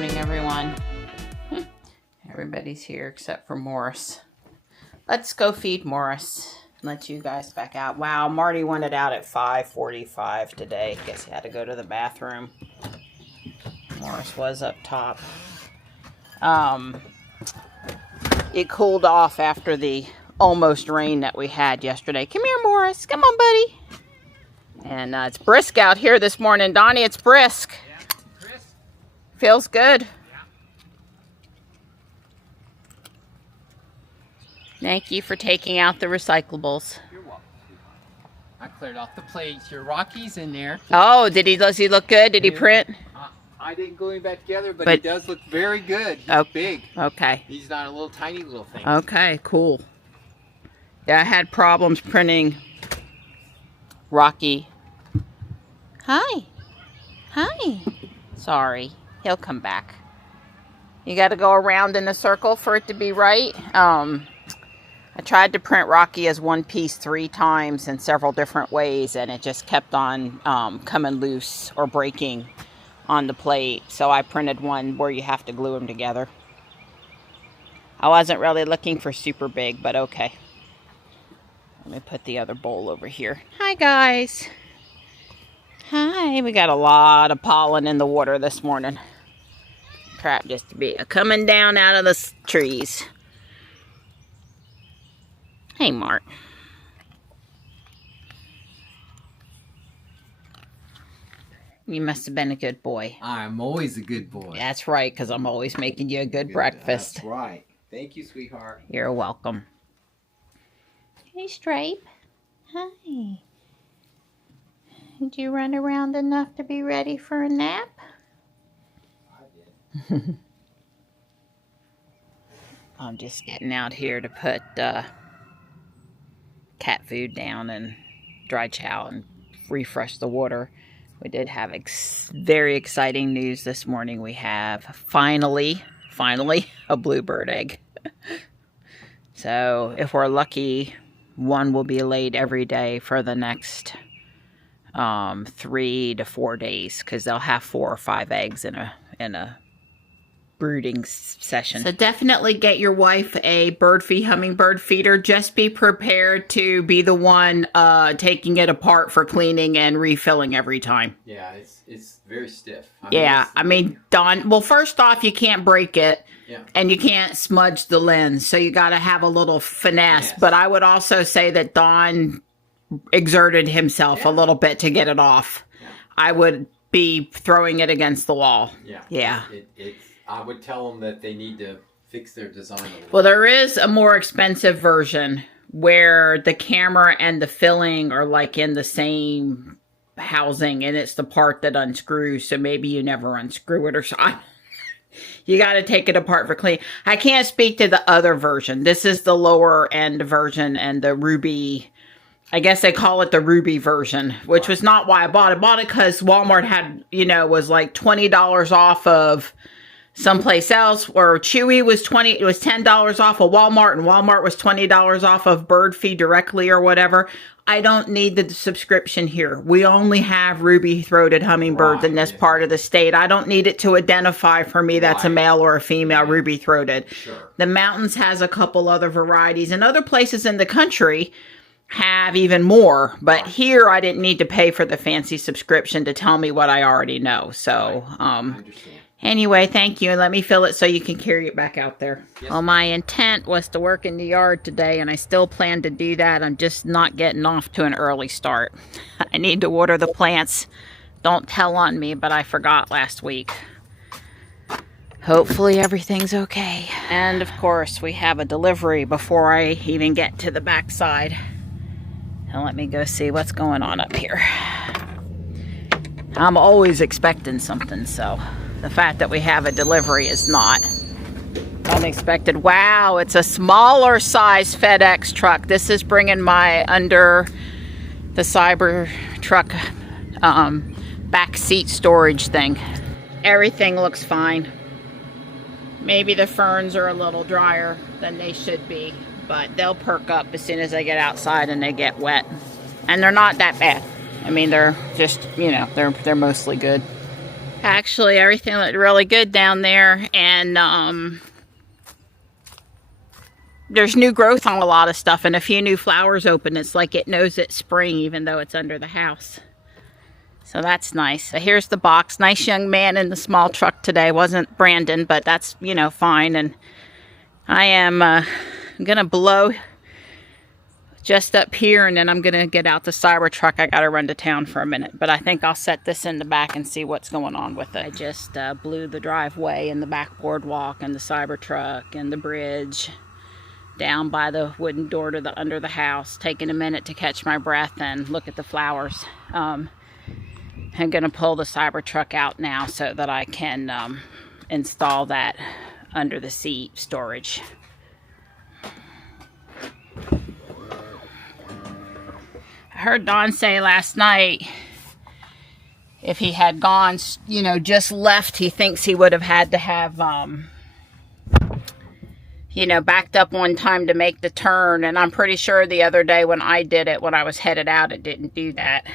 morning, everyone. Everybody's here except for Morris. Let's go feed Morris. Let you guys back out. Wow, Marty wanted out at 5:45 today. Guess he had to go to the bathroom. Morris was up top. It cooled off after the almost rain that we had yesterday. Come here, Morris. Come on, buddy. And it's brisk out here this morning. Donnie, it's brisk. Yeah, brisk. Feels good. Yeah. Thank you for taking out the recyclables. You're welcome. I cleared off the plates. Your Rocky's in there. Oh, does he look good? Did he print? I didn't glue him back together, but he does look very good. He's big. Okay. He's not a little tiny little thing. Okay, cool. Yeah, I had problems printing Rocky. Hi. Hi. Sorry. He'll come back. You got to go around in a circle for it to be right. I tried to print Rocky as one piece 3 times in several different ways, and it just kept on coming loose or breaking on the plate. So I printed one where you have to glue them together. I wasn't really looking for super big, but okay. Let me put the other bowl over here. Hi, guys. Hi. We got a lot of pollen in the water this morning. Crap just to be coming down out of the trees. Hey, Mark. You must have been a good boy. I'm always a good boy. That's right, because I'm always making you a good breakfast. That's right. Thank you, sweetheart. You're welcome. Hey, Stripe. Hi. Did you run around enough to be ready for a nap? I did. I'm just getting out here to put cat food down and dry chow and refresh the water. We did have very exciting news this morning. We have finally a bluebird egg. So if we're lucky, one will be laid every day for the next 3 to 4 days, because they'll have 4 or 5 eggs in a brooding session. So definitely get your wife a hummingbird feeder. Just be prepared to be the one taking it apart for cleaning and refilling every time. Yeah, it's very stiff. I mean, Don, well, first off, you can't break it. Yeah. And you can't smudge the lens, so you got to have a little finesse. But I would also say that Don exerted himself a little bit to get it off. Yeah. I would be throwing it against the wall. Yeah. Yeah. I would tell them that they need to fix their design a little bit. Well, there is a more expensive version where the camera and the filling are like in the same housing, and it's the part that unscrews, so maybe you never unscrew it or something. You got to take it apart for clean. I can't speak to the other version. This is the lower end version, and the ruby, I guess they call it the ruby version, which was not why I bought it. I bought it because Walmart had, was like $20 off of someplace else, or Chewy was $10 off of Walmart, and Walmart was $20 off of Bird Feed directly or whatever. I don't need the subscription here. We only have ruby-throated hummingbirds in this part of the state. I don't need it to identify for me that's a male or a female ruby-throated. Sure. The mountains has a couple other varieties, and other places in the country have even more. But here, I didn't need to pay for the fancy subscription to tell me what I already know. So, I understand. Anyway, thank you, and let me fill it so you can carry it back out there. Yes. Well, my intent was to work in the yard today, and I still plan to do that. I'm just not getting off to an early start. I need to water the plants. Don't tell on me, but I forgot last week. Hopefully everything's okay. And, of course, we have a delivery before I even get to the backside. Now let me go see what's going on up here. I'm always expecting something, so the fact that we have a delivery is not unexpected. Wow, it's a smaller size FedEx truck. This is bringing my under the Cybertruck back seat storage thing. Everything looks fine. Maybe the ferns are a little drier than they should be, but they'll perk up as soon as they get outside and they get wet. And they're not that bad. I mean, they're just, they're mostly good. Actually, everything looked really good down there, and there's new growth on a lot of stuff, and a few new flowers open. It's like it knows it's spring, even though it's under the house. So that's nice. So here's the box. Nice young man in the small truck today. Wasn't Brandon, but that's, you know, fine. And I am gonna blow just up here, and then I'm gonna get out the Cybertruck. I gotta run to town for a minute, but I think I'll set this in the back and see what's going on with it. I just blew the driveway and the back boardwalk and the Cybertruck and the bridge down by the wooden door to the under the house, taking a minute to catch my breath and look at the flowers. I'm gonna pull the Cybertruck out now so that I can install that under the seat storage. I heard Don say last night if he had gone, you know, just left, he thinks he would have had to have, you know, backed up one time to make the turn. And I'm pretty sure the other day when I did it, when I was headed out, it didn't do that.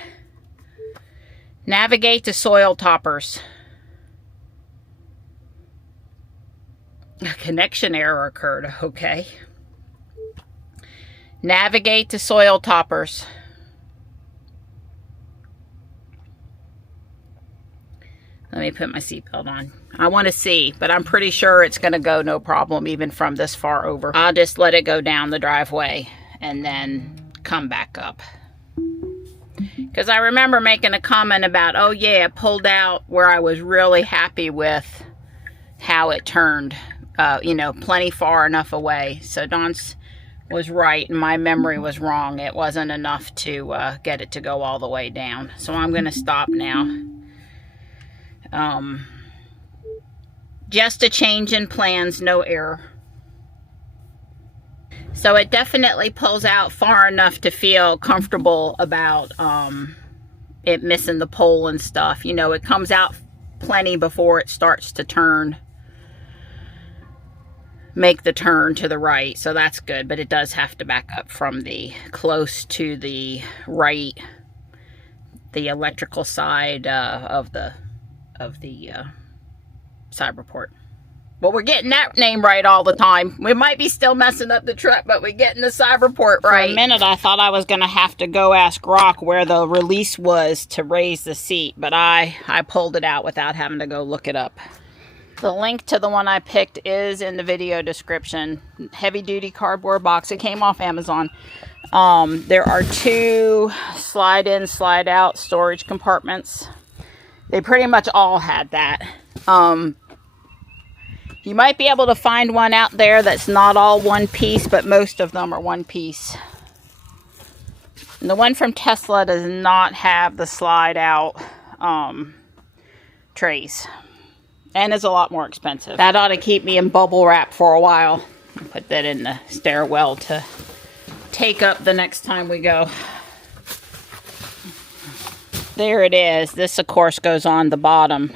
Navigate to soil toppers. A connection error occurred. Okay. Navigate to soil toppers. Let me put my seatbelt on. I want to see, but I'm pretty sure it's going to go no problem even from this far over. I'll just let it go down the driveway and then come back up. Because I remember making a comment about, oh yeah, it pulled out where I was really happy with how it turned, you know, plenty far enough away. So Don's was right and my memory was wrong. It wasn't enough to get it to go all the way down. So I'm going to stop now. Just a change in plans, no error. So it definitely pulls out far enough to feel comfortable about it missing the pole and stuff. You know, it comes out plenty before it starts to turn, make the turn to the right. So that's good, but it does have to back up from the close to the right, the electrical side of the Cyberport. Well, we're getting that name right all the time. We might be still messing up the truck, but we're getting the Cyberport right. For a minute, I thought I was going to have to go ask Rock where the release was to raise the seat, but I pulled it out without having to go look it up. The link to the one I picked is in the video description. Heavy-duty cardboard box. It came off Amazon. There are 2 slide-in, slide-out storage compartments. They pretty much all had that. You might be able to find one out there that's not all one piece, but most of them are one piece. And the one from Tesla does not have the slide out trays. And is a lot more expensive. That ought to keep me in bubble wrap for a while. I'll put that in the stairwell to take up the next time we go. There it is. This, of course, goes on the bottom.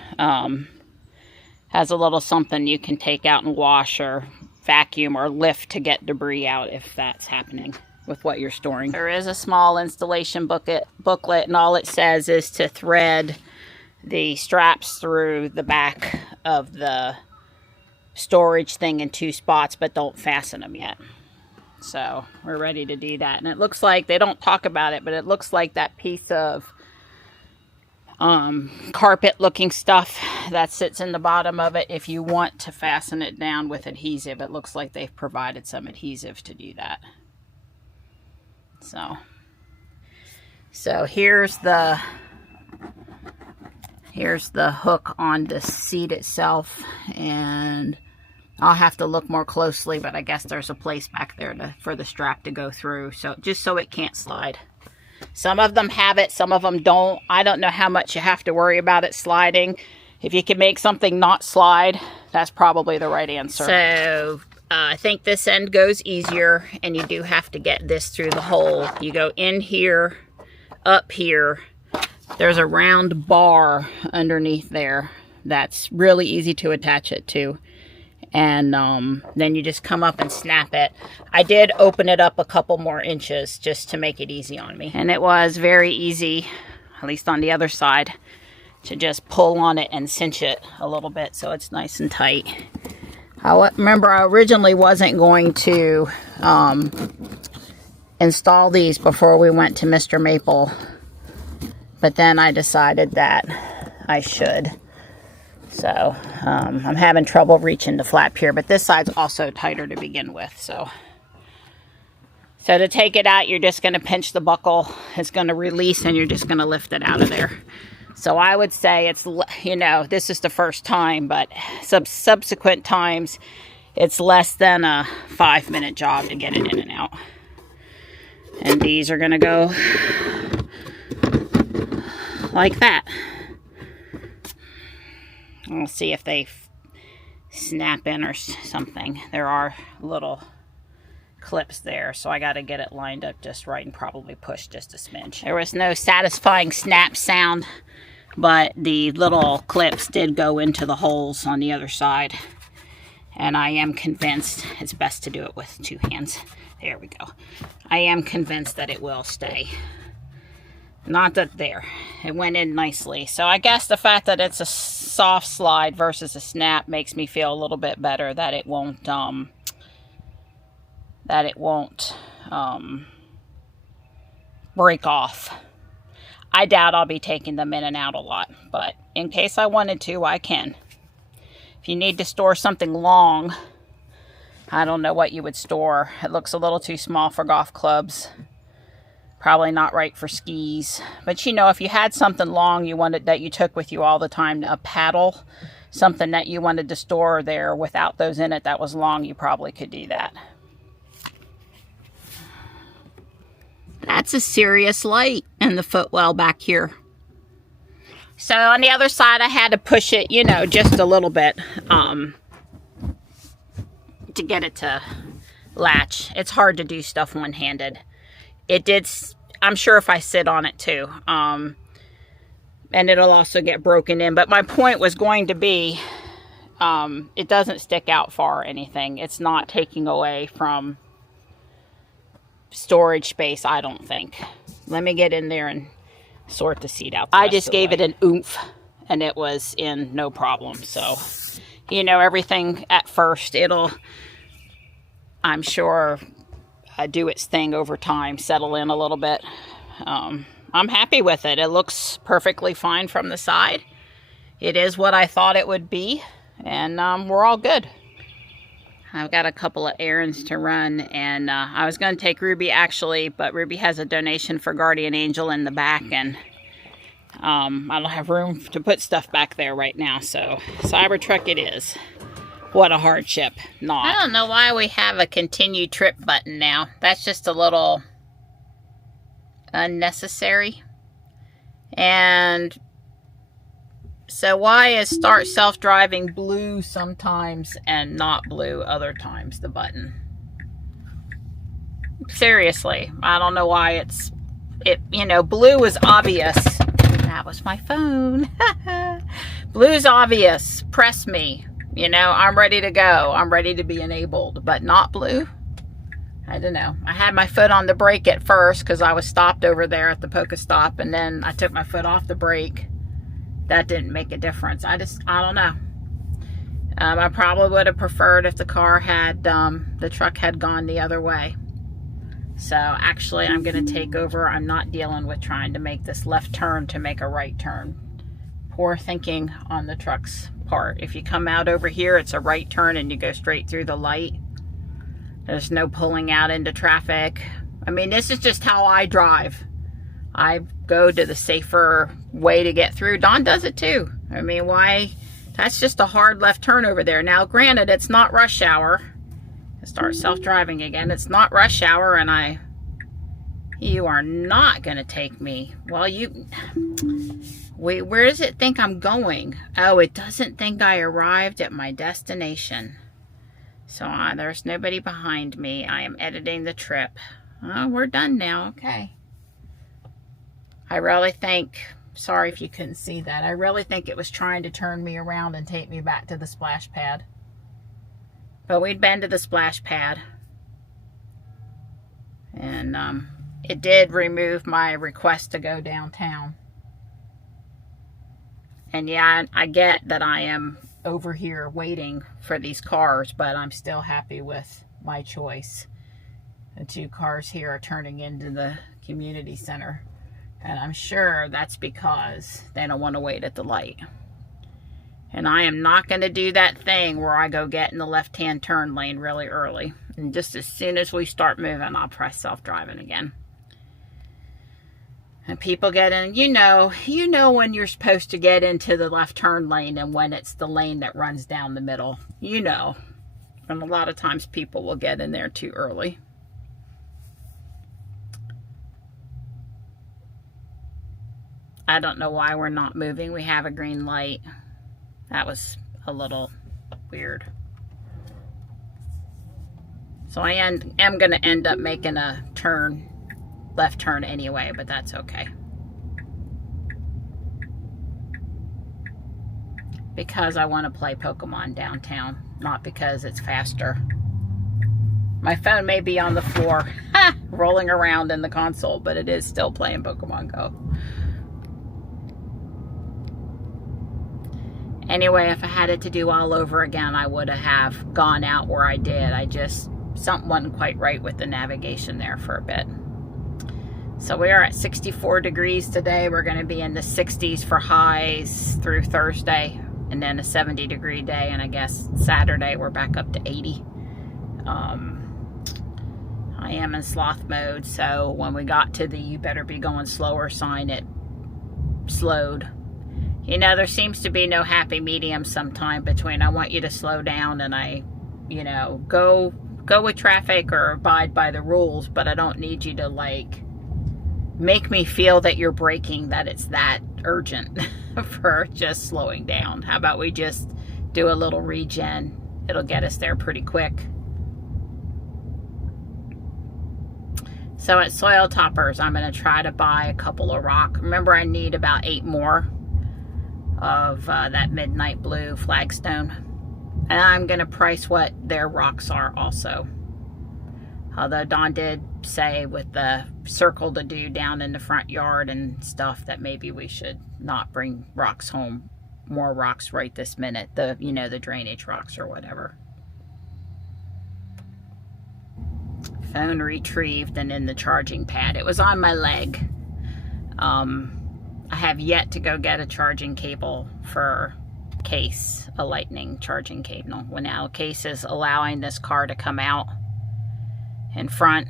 Has a little something you can take out and wash or vacuum or lift to get debris out if that's happening with what you're storing. There is a small installation booklet, and all it says is to thread the straps through the back of the storage thing in 2 spots, but don't fasten them yet. So we're ready to do that. And it looks like, they don't talk about it, but it looks like that piece of carpet looking stuff that sits in the bottom of it. If you want to fasten it down with adhesive, it looks like they've provided some adhesive to do that. So here's the hook on the seat itself, and I'll have to look more closely, but I guess there's a place back there for the strap to go through, so just so it can't slide. Some of them have it, some of them don't. I don't know how much you have to worry about it sliding. If you can make something not slide, that's probably the right answer. So I think this end goes easier, and you do have to get this through the hole. You go in here, up here. There's a round bar underneath there that's really easy to attach it to. And then you just come up and snap it. I did open it up a couple more inches just to make it easy on me. And it was very easy, at least on the other side, to just pull on it and cinch it a little bit so it's nice and tight. I remember I originally wasn't going to install these before we went to Mr. Maple, but then I decided that I should. So I'm having trouble reaching the flap here, but this side's also tighter to begin with. So to take it out, you're just going to pinch the buckle. It's going to release and you're just going to lift it out of there. So I would say it's, you know, this is the first time, but subsequent times it's less than a 5-minute job to get it in and out. And these are going to go like that. We'll see if they snap in or something. There are little clips there, so I got to get it lined up just right and probably push just a smidge. There was no satisfying snap sound, but the little clips did go into the holes on the other side, and I am convinced it's best to do it with 2 hands. There we go. I am convinced that it will stay. Not that there. It went in nicely. So I guess the fact that it's a soft slide versus a snap makes me feel a little bit better that it won't break off. I doubt I'll be taking them in and out a lot, but in case I wanted to, I can. If you need to store something long, I don't know what you would store. It looks a little too small for golf clubs. Probably not right for skis. But you know, if you had something long you wanted that you took with you all the time, a paddle, something that you wanted to store there without those in it that was long, you probably could do that. That's a serious light in the footwell back here. So on the other side, I had to push it, you know, just a little bit to get it to latch. It's hard to do stuff one-handed. It did, I'm sure if I sit on it too. And it'll also get broken in. But my point was going to be, it doesn't stick out far or anything. It's not taking away from storage space, I don't think. Let me get in there and sort the seat out. I just gave it an oomph and it was in no problem. So, you know, everything at first, it'll, I'm sure, do its thing over time, settle in a little bit. I'm happy with it. It looks perfectly fine from the side. It is what I thought it would be, and we're all good. I've got a couple of errands to run, and I was going to take Ruby actually, but Ruby has a donation for Guardian Angel in the back, and I don't have room to put stuff back there right now, so Cybertruck it is. What a hardship. Not. I don't know why we have a continue trip button now. That's just a little unnecessary. And so why is start self-driving blue sometimes and not blue other times, the button? Seriously, I don't know why it, you know, blue is obvious. That was my phone. Blue's obvious. Press me. You know, I'm ready to go. I'm ready to be enabled, but not blue. I don't know. I had my foot on the brake at first because I was stopped over there at the Pokestop, and then I took my foot off the brake. That didn't make a difference. I don't know. I probably would have preferred if the car had, the truck had gone the other way. So actually I'm going to take over. I'm not dealing with trying to make this left turn to make a right turn. Poor thinking on the truck's part. If you come out over here, it's a right turn and you go straight through the light. There's no pulling out into traffic. I mean, this is just how I drive. I go to the safer way to get through. Dawn does it too. I mean, why? That's just a hard left turn over there. Now, granted, it's not rush hour. I start self-driving again. It's not rush hour, and you are not going to take me. Well, wait, where does it think I'm going? Oh, it doesn't think I arrived at my destination. So there's nobody behind me. I am editing the trip. Oh, we're done now. Okay. I really think, sorry if you couldn't see that, I really think it was trying to turn me around and take me back to the splash pad. But we'd been to the splash pad. And it did remove my request to go downtown. And yeah, I get that I am over here waiting for these cars, but I'm still happy with my choice. The 2 cars here are turning into the community center. And I'm sure that's because they don't want to wait at the light. And I am not going to do that thing where I go get in the left-hand turn lane really early. And just as soon as we start moving, I'll press self-driving again. And people get in, you know when you're supposed to get into the left turn lane and when it's the lane that runs down the middle. You know. And a lot of times people will get in there too early. I don't know why we're not moving. We have a green light. That was a little weird. So I am going to end up making a left turn anyway, but that's okay. Because I want to play Pokemon downtown, not because it's faster. My phone may be on the floor, rolling around in the console, but it is still playing Pokemon Go. Anyway, if I had it to do all over again, I would have gone out where I did. Something wasn't quite right with the navigation there for a bit. So we are at 64 degrees today. We're going to be in the 60s for highs through Thursday, and then a 70-degree day, and I guess Saturday we're back up to 80. I am in sloth mode, so when we got to the "you better be going slower" sign, it slowed. You know, there seems to be no happy medium sometime between I want you to slow down and I, go with traffic or abide by the rules, but I don't need you to, like, make me feel that you're braking, that it's that urgent for just slowing down. How about we just do a little regen? It'll get us there pretty quick. So at Soil Toppers, I'm going to try to buy a couple of rock. Remember, I need about 8 more of that midnight blue flagstone. And I'm going to price what their rocks are also. Although Dawn did say with the circle to do down in the front yard and stuff that maybe we should not bring rocks home, more rocks right this minute. The drainage rocks or whatever. Phone retrieved and in the charging pad. It was on my leg. I have yet to go get a charging cable for Case, a lightning charging cable. Well, now Case is allowing this car to come out in front,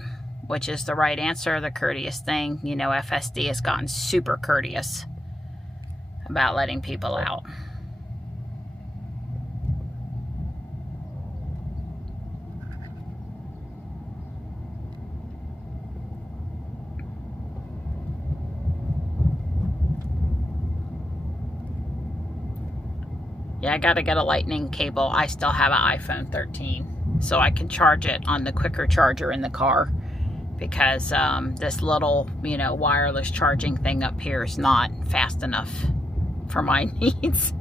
which is the right answer, the courteous thing. FSD has gotten super courteous about letting people out. Yeah, I gotta get a lightning cable. I still have an iPhone 13, so I can charge it on the quicker charger in the car, because this little, wireless charging thing up here is not fast enough for my needs.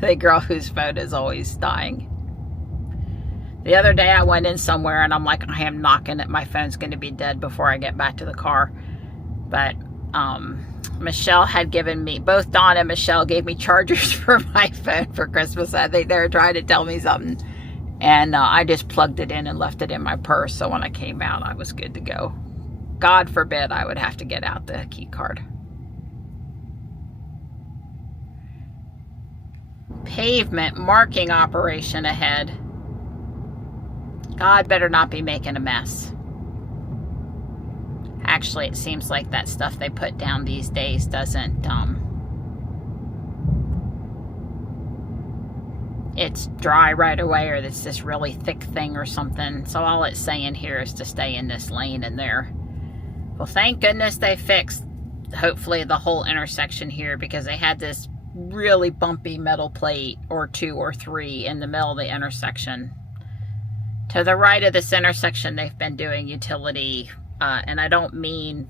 The girl whose phone is always dying. The other day I went in somewhere and I'm like, I am not gonna, my phone's gonna be dead before I get back to the car. But Michelle had given me, both Dawn and Michelle gave me chargers for my phone for Christmas. I think they were trying to tell me something. And I just plugged it in and left it in my purse. So when I came out, I was good to go. God forbid I would have to get out the key card. Pavement marking operation ahead. God better not be making a mess. Actually, it seems like that stuff they put down these days doesn't, it's dry right away, or it's this really thick thing or something. So all it's saying here is to stay in this lane and there. Well, thank goodness they fixed, hopefully, the whole intersection here, because they had this really bumpy metal plate, or 2 or 3, in the middle of the intersection. To the right of this intersection, they've been doing utility, and I don't mean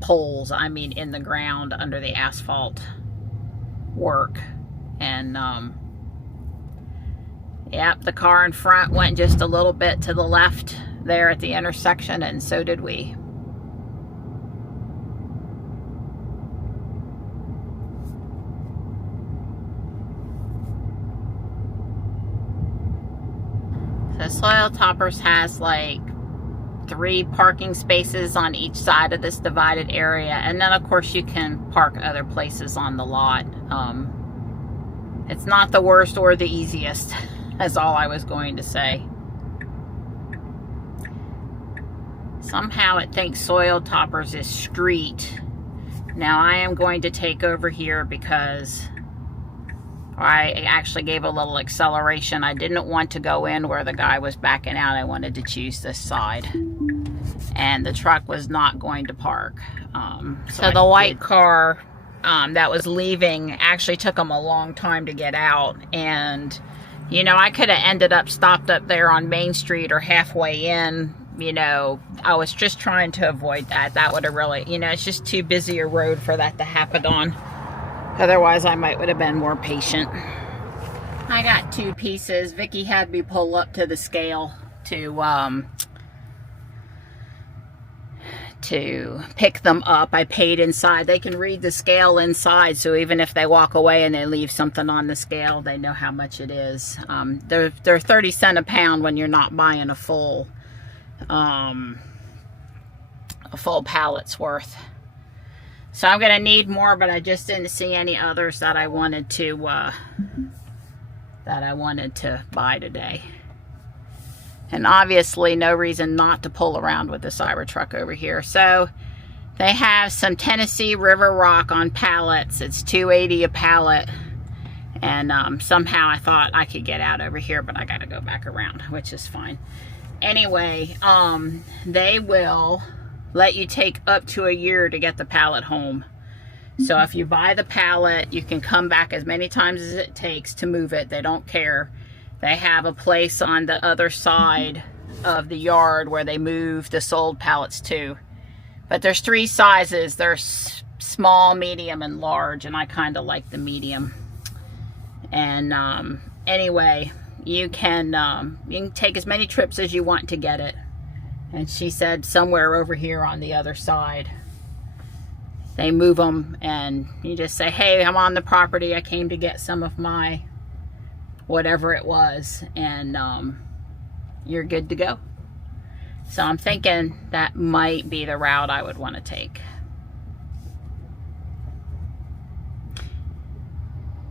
poles, I mean in the ground under the asphalt work. And yep, the car in front went just a little bit to the left there at the intersection, and so did we. So Soil Toppers has like 3 parking spaces on each side of this divided area, and then of course you can park other places on the lot. It's not the worst or the easiest. That's all I was going to say. Somehow it thinks Soil Toppers is street. Now I am going to take over here because I actually gave a little acceleration. I didn't want to go in where the guy was backing out. I wanted to choose this side. And the truck was not going to park. So the white car that was leaving actually took him a long time to get out. And, you know, I could have ended up stopped up there on Main Street or halfway in. You know, I was just trying to avoid that. That would have really, you know, it's just too busy a road for that to happen on. Otherwise, I would have been more patient. I got 2 pieces. Vicky had me pull up to the scale to pick them up. I paid inside. They can read the scale inside, so even if they walk away and they leave something on the scale, they know how much it is. They're 30 cents a pound when you're not buying a full pallet's worth. So I'm gonna need more, but I just didn't see any others that I wanted to buy today. And obviously no reason not to pull around with the Cybertruck over here. So they have some Tennessee River Rock on pallets. It's $2.80 a pallet. And somehow I thought I could get out over here, but I gotta go back around, which is fine. Anyway, they will let you take up to a year to get the pallet home. So if you buy the pallet, you can come back as many times as it takes to move it. They don't care. They have a place on the other side of the yard where they move the sold pallets to. But there's 3 sizes. There's small, medium, and large, and I kind of like the medium. And anyway, you can take as many trips as you want to get it. And she said somewhere over here on the other side, they move them and you just say, hey, I'm on the property. I came to get some of my whatever it was, and you're good to go. So I'm thinking that might be the route I would want to take.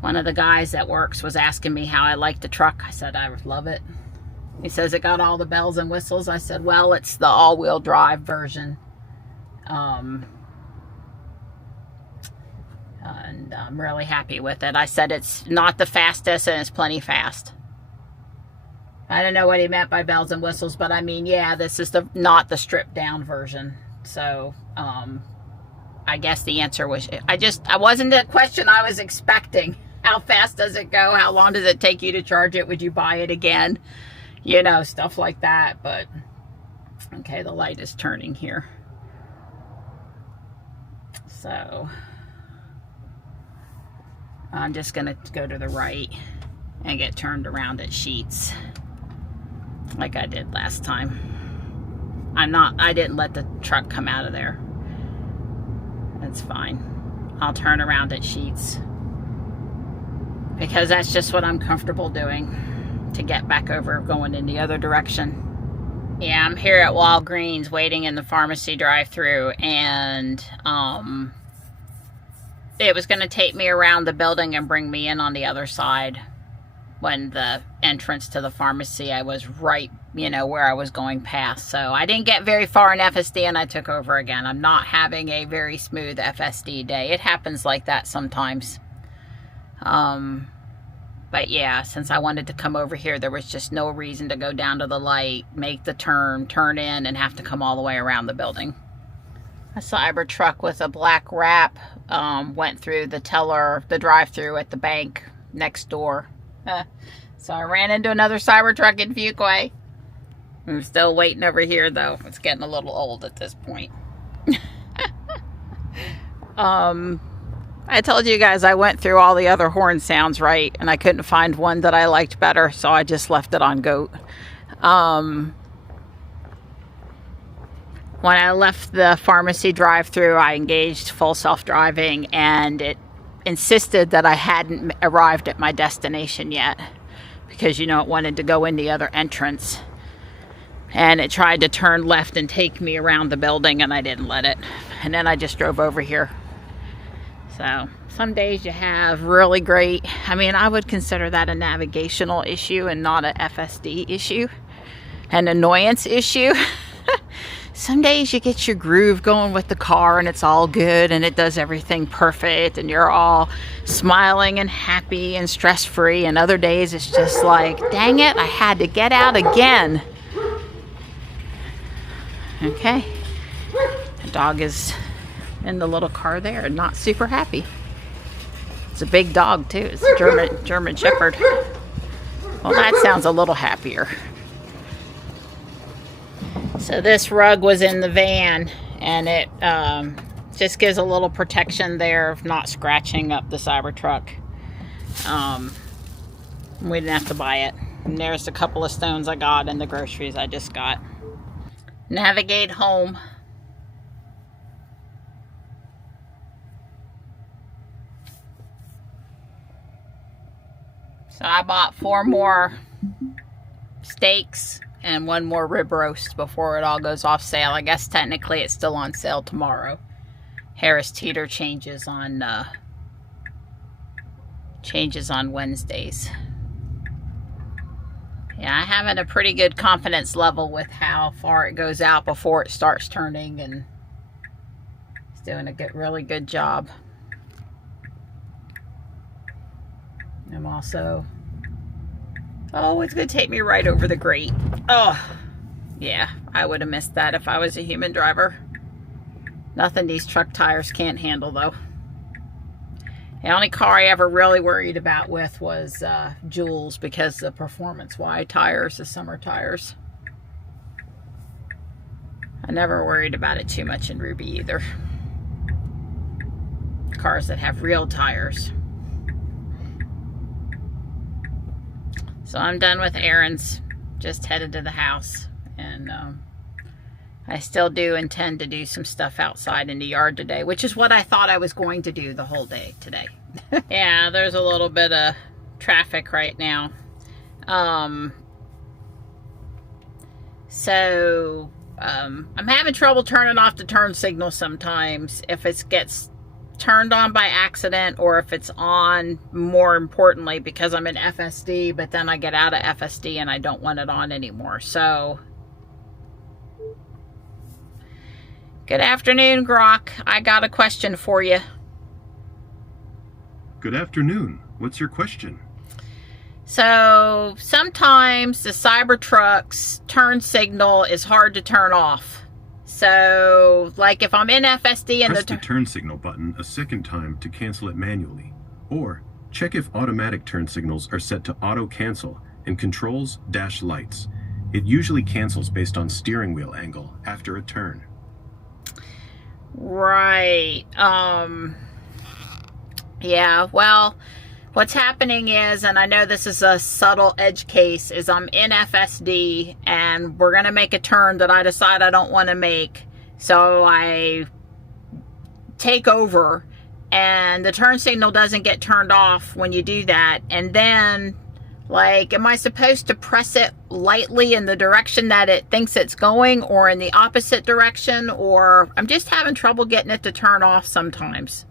One of the guys that works was asking me how I like the truck. I said I love it. He says it got all the bells and whistles. I said, well, it's the all-wheel drive version. And I'm really happy with it. I said it's not the fastest and it's plenty fast. I don't know what he meant by bells and whistles, but I mean, yeah, this is not the stripped down version. So, I guess the answer was, I wasn't the question I was expecting. How fast does it go? How long does it take you to charge it? Would you buy it again? You know, stuff like that. But okay, the light is turning here. So I'm just gonna go to the right and get turned around at Sheets like I did last time. I didn't let the truck come out of there. That's fine. I'll turn around at Sheets because that's just what I'm comfortable doing to get back over going in the other direction. Yeah, I'm here at Walgreens waiting in the pharmacy drive-thru, and it was going to take me around the building and bring me in on the other side. When the entrance to the pharmacy, I was right, you know, where I was going past. So I didn't get very far in FSD and I took over again. I'm not having a very smooth FSD day. It happens like that sometimes. But yeah, since I wanted to come over here, there was just no reason to go down to the light, make the turn in, and have to come all the way around the building. A Cybertruck with a black wrap went through the drive-thru at the bank next door. So I ran into another Cybertruck in Fuquay. I'm still waiting over here, though. It's getting a little old at this point. I told you guys I went through all the other horn sounds, right? And I couldn't find one that I liked better, so I just left it on GOAT. When I left the pharmacy drive-thru, I engaged full self-driving, and it insisted that I hadn't arrived at my destination yet because, you know, it wanted to go in the other entrance. And it tried to turn left and take me around the building, and I didn't let it. And then I just drove over here. So some days you have really great, I mean, I would consider that a navigational issue and not a FSD issue, an annoyance issue. Some days you get your groove going with the car and it's all good and it does everything perfect and you're all smiling and happy and stress-free, and other days it's just like, dang it, I had to get out again. Okay, the dog is in the little car there and not super happy. It's a big dog too. It's a German Shepherd. Well, that sounds a little happier. So this rug was in the van, and it just gives a little protection there of not scratching up the Cybertruck. We didn't have to buy it. And there's a couple of stones I got in the groceries I just got. Navigate home. So I bought 4 more steaks and 1 more rib roast before it all goes off sale. I guess technically it's still on sale tomorrow. Harris Teeter changes on Wednesdays. Yeah, I'm having a pretty good confidence level with how far it goes out before it starts turning, and it's doing a really good job. I'm also, oh, it's going to take me right over the grate. Oh, yeah, I would have missed that if I was a human driver. Nothing these truck tires can't handle, though. The only car I ever really worried about with was Jules, because the Performance Y tires, the summer tires. I never worried about it too much in Ruby either. Cars that have real tires. So I'm done with errands, just headed to the house, and I still do intend to do some stuff outside in the yard today, which is what I thought I was going to do the whole day today. Yeah, there's a little bit of traffic right now. I'm having trouble turning off the turn signal sometimes if it gets turned on by accident, or if it's on, more importantly, because I'm in FSD, but then I get out of FSD and I don't want it on anymore. So good afternoon, Grok. I got a question for you. Good afternoon. What's your question? So sometimes the Cybertruck's turn signal is hard to turn off. So, like if I'm in FSD and press the turn signal button a second time to cancel it manually. Or check if automatic turn signals are set to auto cancel in controls - lights. It usually cancels based on steering wheel angle after a turn. Right. Yeah, well, what's happening is, and I know this is a subtle edge case, is I'm in FSD and we're going to make a turn that I decide I don't want to make. So I take over and the turn signal doesn't get turned off when you do that. And then, like, am I supposed to press it lightly in the direction that it thinks it's going, or in the opposite direction? Or I'm just having trouble getting it to turn off sometimes.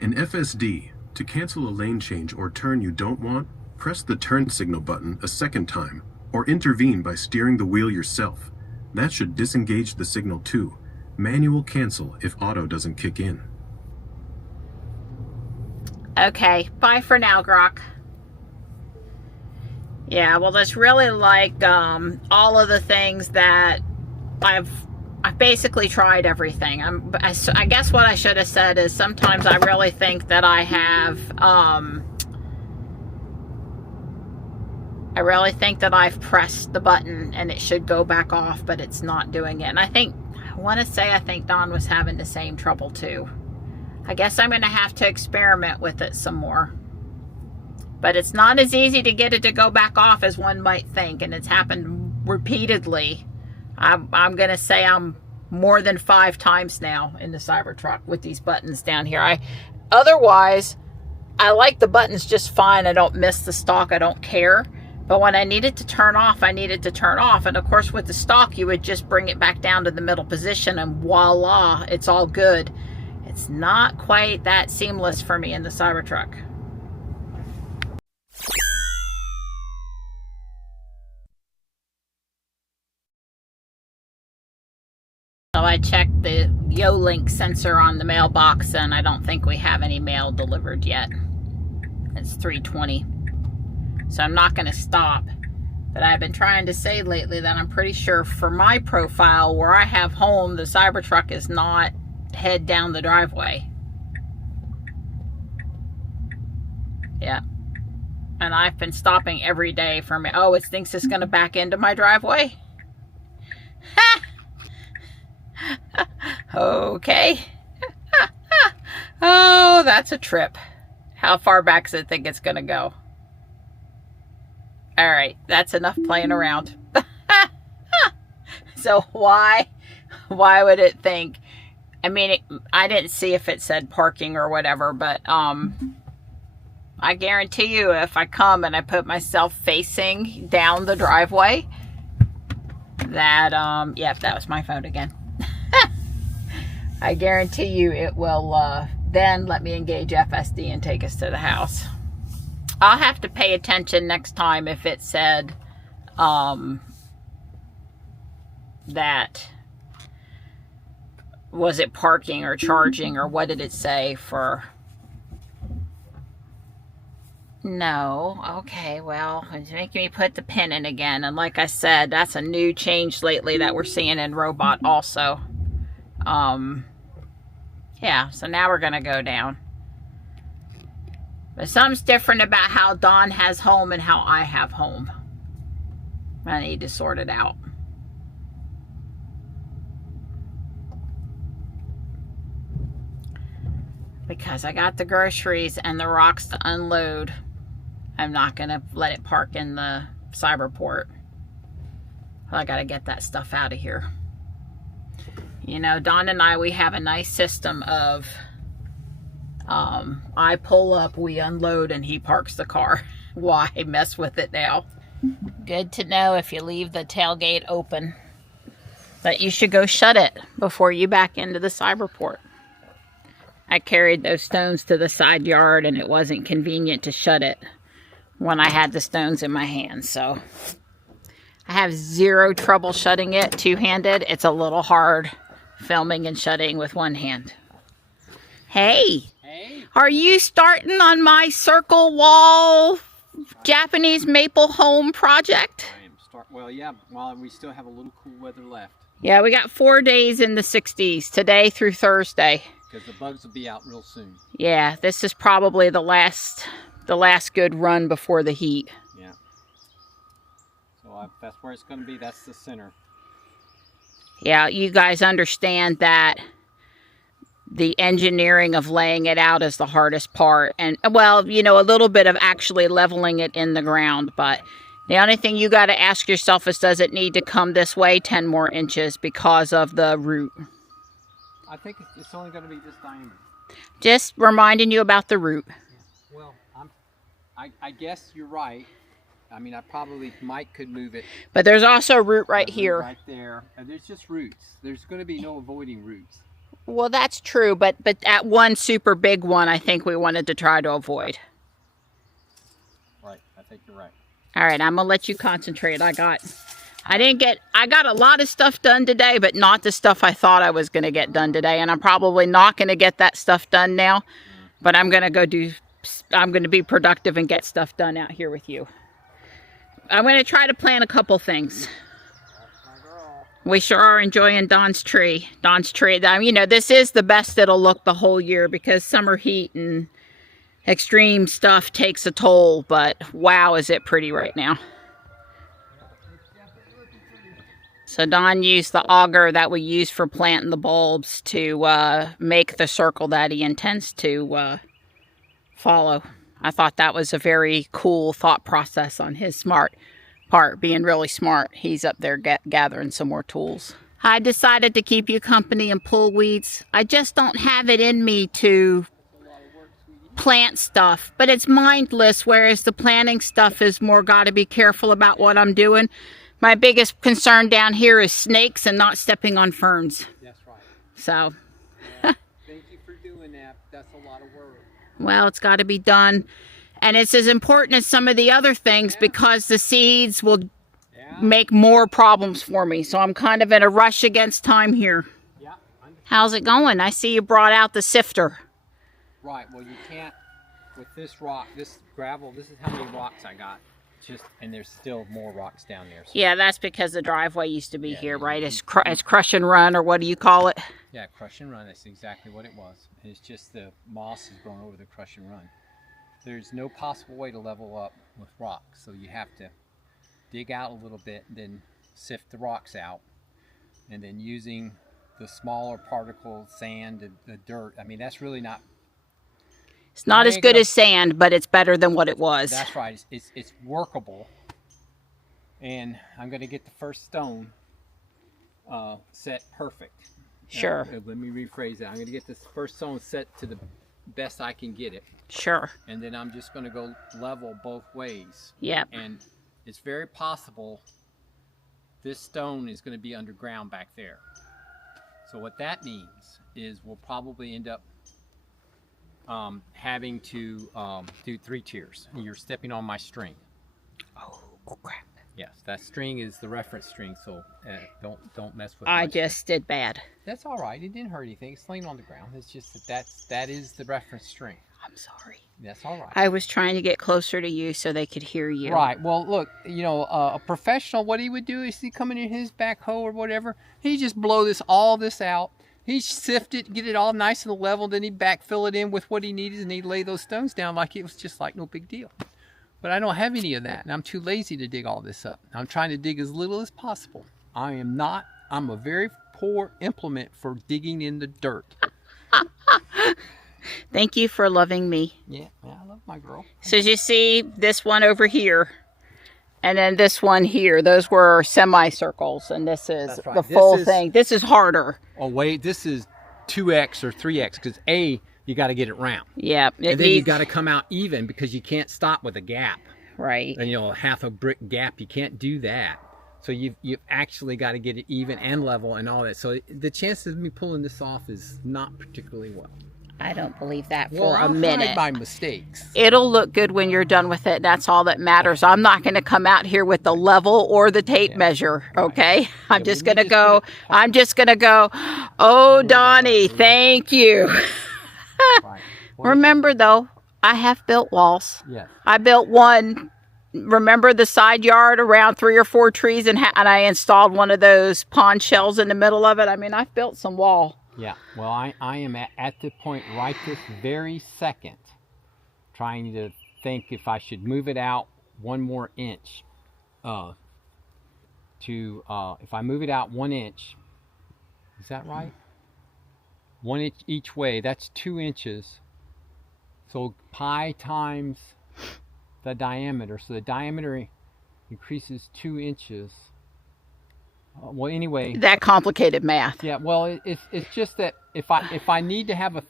In FSD, to cancel a lane change or turn you don't want, press the turn signal button a second time, or intervene by steering the wheel yourself. That should disengage the signal too. Manual cancel if auto doesn't kick in. Okay, bye for now, Grok. Yeah, well, that's really like all of the things that I've basically tried everything. I guess what I should have said is sometimes I really think that I have, I really think that I've pressed the button and it should go back off, but it's not doing it. And I want to say Don was having the same trouble too. I guess I'm going to have to experiment with it some more. But it's not as easy to get it to go back off as one might think, and it's happened repeatedly. I'm going to say I'm more than 5 times now in the Cybertruck with these buttons down here. Otherwise, I like the buttons just fine. I don't miss the stock. I don't care. But when I needed to turn off, I needed to turn off. And of course, with the stock, you would just bring it back down to the middle position and voila, it's all good. It's not quite that seamless for me in the Cybertruck. So I checked the Yo-Link sensor on the mailbox, and I don't think we have any mail delivered yet. It's 3:20. So I'm not going to stop. But I've been trying to say lately that I'm pretty sure for my profile, where I have home, the Cybertruck is not head down the driveway. Yeah. And I've been stopping every day for me. Oh, it thinks it's going to back into my driveway? Ha! Okay. Oh, that's a trip. How far back does it think it's going to go? All right, that's enough playing around. So why would it think? I mean, I didn't see if it said parking or whatever, but I guarantee you if I come and I put myself facing down the driveway, that, yep, that was my phone again. I guarantee you it will then let me engage FSD and take us to the house. I'll have to pay attention next time if it said that, was it parking or charging, or what did it say for? No. Okay, well, it's making me put the pin in again. And like I said, that's a new change lately that we're seeing in Robot also. Yeah, so now we're going to go down. But something's different about how Dawn has home and how I have home. I need to sort it out. Because I got the groceries and the rocks to unload. I'm not going to let it park in the Cyberport. Well, I got to get that stuff out of here. You know, Dawn and I, we have a nice system of I pull up, we unload, and he parks the car. Why mess with it now? Good to know if you leave the tailgate open that you should go shut it before you back into the Cyberport. I carried those stones to the side yard and it wasn't convenient to shut it when I had the stones in my hands. So I have zero trouble shutting it two-handed. It's a little hard filming and shutting with one hand. Hey, are you starting on my circle wall Japanese maple home project? I am well, yeah, while we still have a little cool weather left. Yeah, we got 4 days in the 60s, today through Thursday. Because the bugs will be out real soon. Yeah, this is probably the last good run before the heat. Yeah. So that's where it's going to be. That's the center. Yeah, you guys understand that the engineering of laying it out is the hardest part. And, well, you know, a little bit of actually leveling it in the ground. But the only thing you got to ask yourself is, does it need to come this way 10 more inches because of the root? I think it's only going to be this diameter. Just reminding you about the root. Yeah. Well, I guess you're right. I mean, Mike could move it. But there's also a root right here. Right there. And there's just roots. There's going to be no avoiding roots. Well, that's true, but at one super big one, I think we wanted to try to avoid. Right, I think you're right. All right, I'm gonna let you concentrate. I got a lot of stuff done today, but not the stuff I thought I was gonna get done today, and I'm probably not gonna get that stuff done now. But I'm gonna be productive and get stuff done out here with you. I'm gonna try to plan a couple things. We sure are enjoying Dawn's tree. You know, this is the best it'll look the whole year because summer heat and extreme stuff takes a toll. But wow, is it pretty right now. So Dawn used the auger that we use for planting the bulbs to make the circle that he intends to follow. I thought that was a very cool thought process on his part, being really smart. He's up there gathering some more tools. I decided to keep you company and pull weeds. I just don't have it in me to plant stuff, but it's mindless, whereas the planting stuff is more got to be careful about what I'm doing. My biggest concern down here is snakes and not stepping on ferns. That's right. So, Thank you for doing that. That's a lot of work. well, it's got to be done. And it's as important as some of the other things because the seeds will make more problems for me. So I'm kind of in a rush against time here. Yeah. How's it going? I see you brought out the sifter. Right. Well, you can't with this rock, this gravel. This is how many rocks I got. And there's still more rocks down there. So. Yeah, that's because the driveway used to be here, right? It's crush and run, or what do you call it? Yeah, crush and run. That's exactly what it was. It's just the moss has grown over the crush and run. There's no possible way to level up with rocks, so you have to dig out a little bit, then sift the rocks out, and then using the smaller particles, sand, and the dirt. I mean, that's really not. It's not as good as sand, but it's better than what it was. That's right. It's workable. And I'm going to get the first stone set perfect. Sure. Let me rephrase that. I'm going to get this first stone set to the best I can get it. Sure. And then I'm just going to go level both ways. Yep. And it's very possible this stone is going to be underground back there. So what that means is we'll probably end up having to do 3 tiers. You're stepping on my string. Oh, crap. Yes, that string is the reference string, so don't mess with it. I just did bad. That's all right. It didn't hurt anything. It's laying on the ground. It's just that is the reference string. I'm sorry. That's all right. I was trying to get closer to you so they could hear you. Right. Well, look, you know, a professional, what he would do is he come in his backhoe or whatever. He just blow all this out. He sift it, get it all nice and level, then he'd backfill it in with what he needed, and he'd lay those stones down like it was just like no big deal. But I don't have any of that, and I'm too lazy to dig all this up. I'm trying to dig as little as possible. I'm a very poor implement for digging in the dirt. Thank you for loving me. Yeah, I love my girl. So as you see, this one over here, and then this one here, those were semicircles, and this is right. the full thing. This is harder. Oh, wait, this is 2x or 3x, because you got to get it round. Yeah. And then you got to come out even, because you can't stop with a gap. Right. And, you know, half a brick gap, you can't do that. So you've actually got to get it even and level and all that. So the chances of me pulling this off is not particularly well. I don't believe that for Well, a I'll minute. hide my mistakes. It'll look good when you're done with it. That's all that matters. I'm not going to come out here with the level or the tape measure, okay? I'm just going to go, oh, Donnie, thank you. Right. Remember, though, I have built walls. Yeah. I built one, remember the side yard around 3 or 4 trees, and I installed one of those pond shells in the middle of it. I mean, I've built some wall. Yeah, well, I am at the point right this very second trying to think if I should move it out 1 more inch. If I move it out 1 inch, is that right? 1 inch each way, that's 2 inches. So pi times the diameter. So the diameter increases 2 inches. Well, anyway, That complicated math. yeah. Well, it's just that if I need to have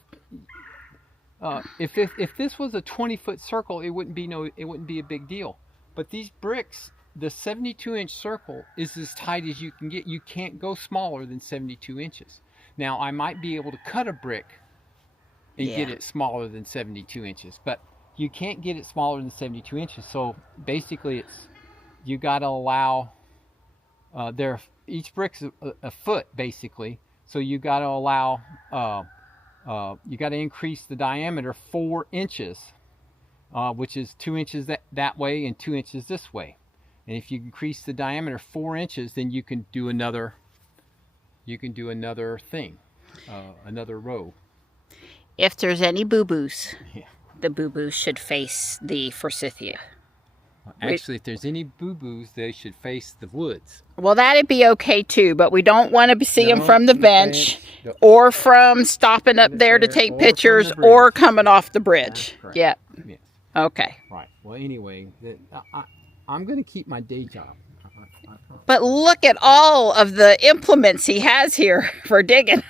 if this was a 20-foot circle, it wouldn't be a big deal. But these bricks, the 72-inch circle is as tight as you can get. You can't go smaller than 72 inches. Now, I might be able to cut a brick and get it smaller than 72 inches, but you can't get it smaller than 72 inches. So basically, you got to allow each brick's a foot basically, so you got to allow you got to increase the diameter 4 inches, which is 2 inches that way and 2 inches this way. And if you increase the diameter 4 inches, then you can do another thing, another row. If there's any boo-boos, the boo-boos should face the forsythia. Actually, if there's any boo-boos, they should face the woods. Well, that'd be okay too, but we don't want to see them from the bench or from stopping up there to take pictures or coming off the bridge. Yep. Yes. Okay. Right. Well, anyway, I'm going to keep my day job. But look at all of the implements he has here for digging.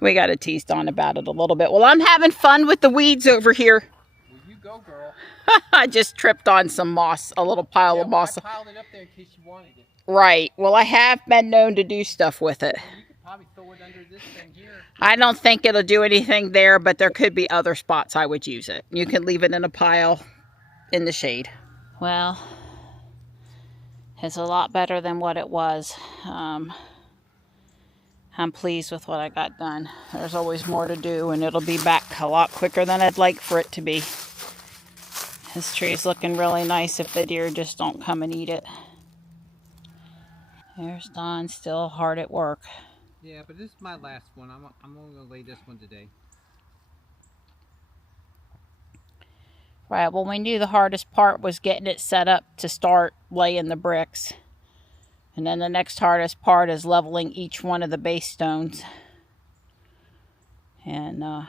We got to tease Dawn about it a little bit. Well, I'm having fun with the weeds over here. Well, you go, girl. I just tripped on some moss, a little pile of moss. I piled it up there in case you wanted it. Right. Well, I have been known to do stuff with it. Well, you could probably throw it under this thing here. I don't think it'll do anything there, but there could be other spots I would use it. You can leave it in a pile in the shade. Well, it's a lot better than what it was. I'm pleased with what I got done. There's always more to do, and it'll be back a lot quicker than I'd like for it to be. This tree's looking really nice if the deer just don't come and eat it. There's Dawn still hard at work. Yeah, but this is my last one. I'm only going to lay this one today. Right, well, we knew the hardest part was getting it set up to start laying the bricks. And then the next hardest part is leveling each one of the base stones. And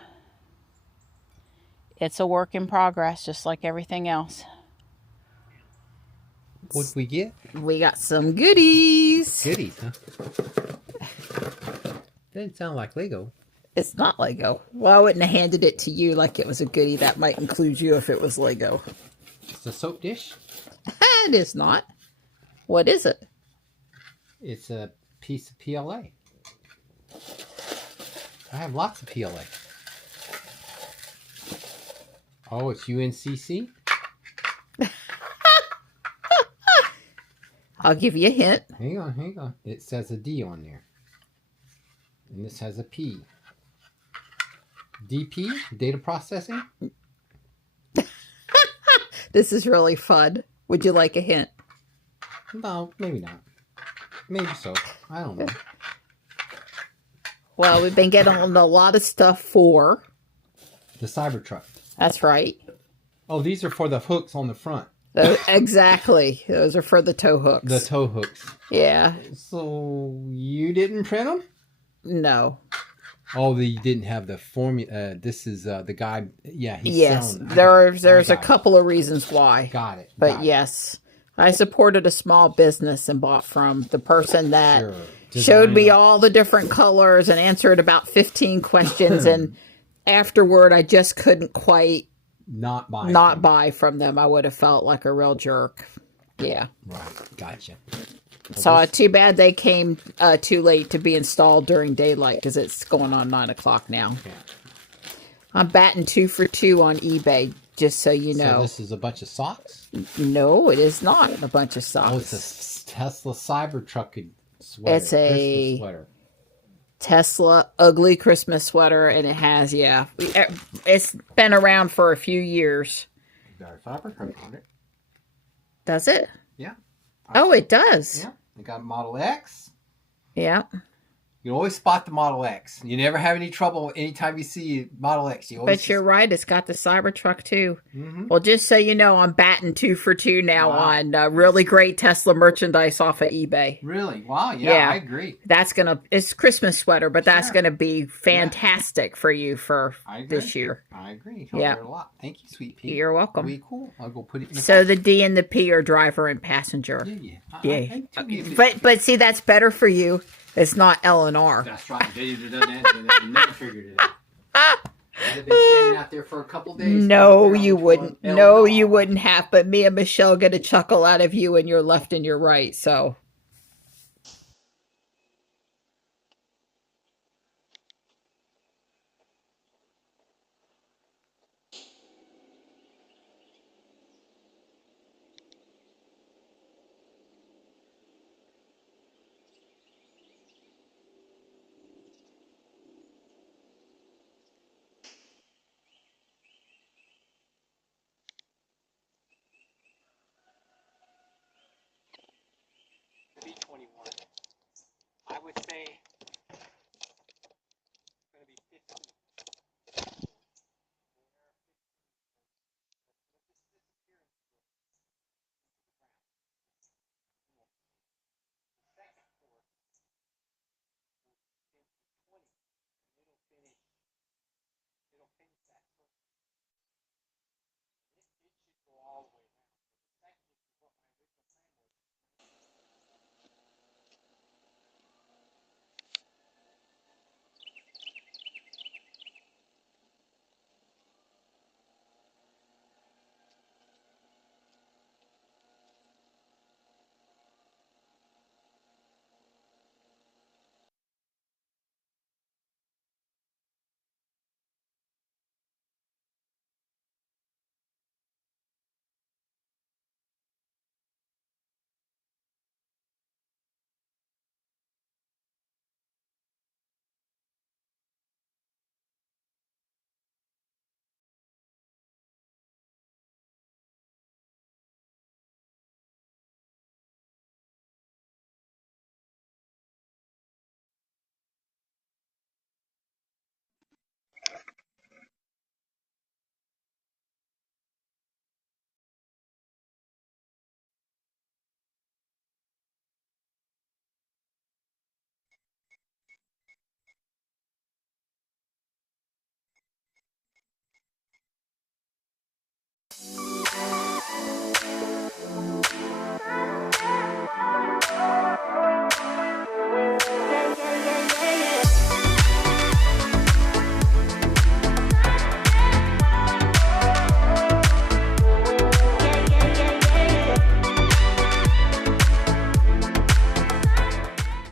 it's a work in progress, just like everything else. What did we get? We got some goodies. Goodies, huh? Didn't sound like Lego. It's not Lego. Well, I wouldn't have handed it to you like it was a goodie. That might include you if it was Lego. It's a soap dish? It is not. What is it? It's a piece of PLA. I have lots of PLA. Oh, it's UNCC? I'll give you a hint. Hang on. It says a D on there. And this has a P. DP, data processing. This is really fun. Would you like a hint? No, maybe not. Maybe so. I don't know. Well, we've been getting a lot of stuff for... The Cybertruck. That's right. Oh, these are for the hooks on the front. Exactly. Those are for the tow hooks. The tow hooks. Yeah. So, you didn't print them? No. Oh, you didn't have the formula. This is the guy. Yeah, he's selling. There's a couple of reasons why. Got it. But yes, I supported a small business and bought from the person that showed me all the different colors and answered about 15 questions. And afterward, I just couldn't quite not buy from them. I would have felt like a real jerk. Yeah. Right. Gotcha. So too bad they came too late to be installed during daylight because it's going on 9 o'clock now. Yeah. I'm batting 2 for 2 on eBay, just so you know. So this is a bunch of socks? No, it is not a bunch of socks. Oh, it's a Tesla Cybertruck sweater. It's a Christmas sweater. Tesla ugly Christmas sweater, and it has, it's been around for a few years. Got a Cybertruck on it. Does it? Yeah. Oh, it does. Yeah. They got Model X. Yeah. You can always spot the Model X. You never have any trouble anytime you see Model X. But you're right. It's got the Cybertruck, too. Mm-hmm. Well, just so you know, I'm batting 2 for 2 now on really great Tesla merchandise off of eBay. Really? Wow. Yeah, I agree. It's a Christmas sweater, but that's going to be fantastic for you for this year. I agree. I'll wear it a lot. Thank you, sweet pea. You're welcome. Way cool. I'll go put it in the So the D and the P are driver and passenger. Yeah. But see, that's better for you. It's not L and R. That's right. They done that. They never figured it out. I'd have been standing out there for a couple days. No, you wouldn't. No, you wouldn't have. But me and Michelle get a chuckle out of you and your left and your right. So. B21.